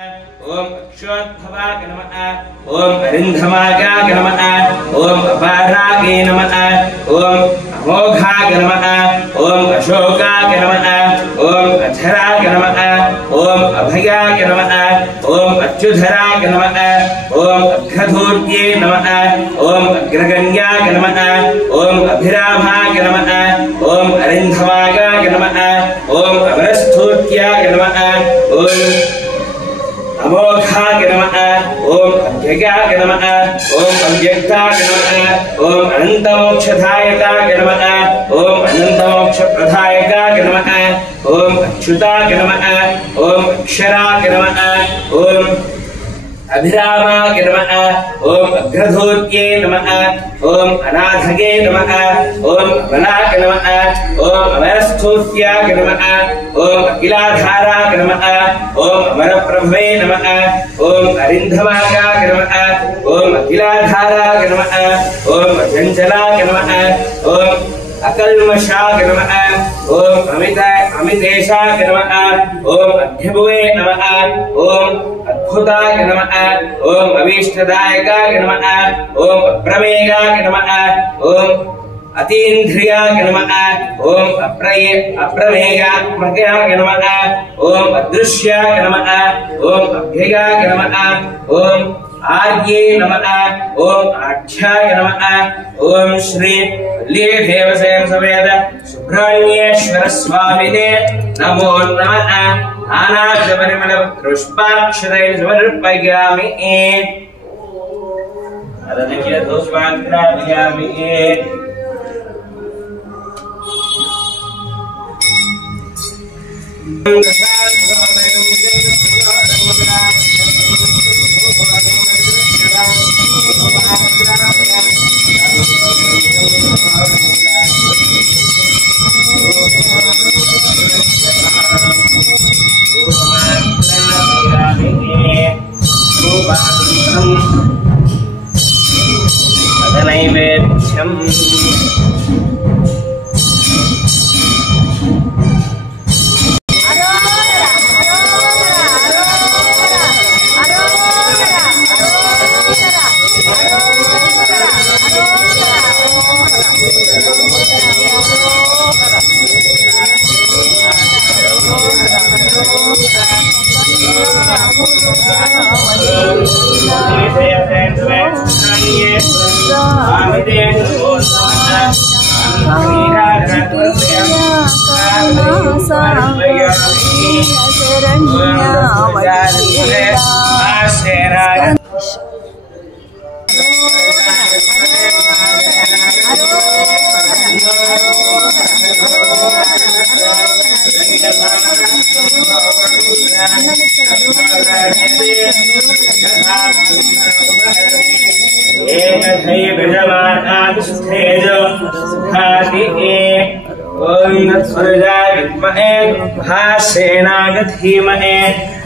ओम अक्षोद्भवाय नमः। ओम अरिंधमाय नमः। ओम अपाराय नमः। ओम अमोघाय नमः। ओम अशोकाय नमः। ओम अधराय नमः। ओम अभयाय नमः। ओम अच्युधराय नमः। ओम अग्रधूर्ये नमः। ओम अग्रगण्याय नमः। ओम अभिरामाय नमः। ओम अरिंधमाय नमः। ओम अमरस्थूत्याय नमः। ओम अमोघाय नमः। ओम अव्ययाय नमः। ओम अव्यक्ताय नमः। ओम अनंतमोक्षदायकाय नमः। ओम अनंतमोक्षप्रदायकाय नमः। ओम अच्युताय नमः। ओम अक्षराय नमः। ओम अभिरामाय नमः। ओम अग्रधूर्ये नमः। ओम अनाथगे नमः। ओम अमलाय नमः। ओम अमरस्थूत्याय नमः। ओम अखिलाधाराय नमः। ओम अमरप्रभवे नमः। ओम अरिंधमाय नमः। ओम अखिलाधाराय नमः। ओम अचंचलाय नमः। ओम अकल्मषाय नमः। ओम अमितेशाय नमः। ओम अभ्यभुवे नमः। ओम अद्भुताय नमः। ओम अभीष्टदायकाय नमः। ओम अप्रमेयाय नमः। ओम अतीन्द्रियाय नमः। ओम अप्रमेयात्मकाय नमः। ओम अदृश्याय नमः। ओम अभ्ययाय नमः। ओम आर्ये नमः। ओम आख्याय नमः। ओम श्री देवसेन समेत सुब्रह्मण्येश्वर स्वामिने नमो नमः। नानाविधपरिमल पुष्पाक्षतैः समर्पयामि। पुष्पाक्षरापयामि। नैवेद्यम् धीमहे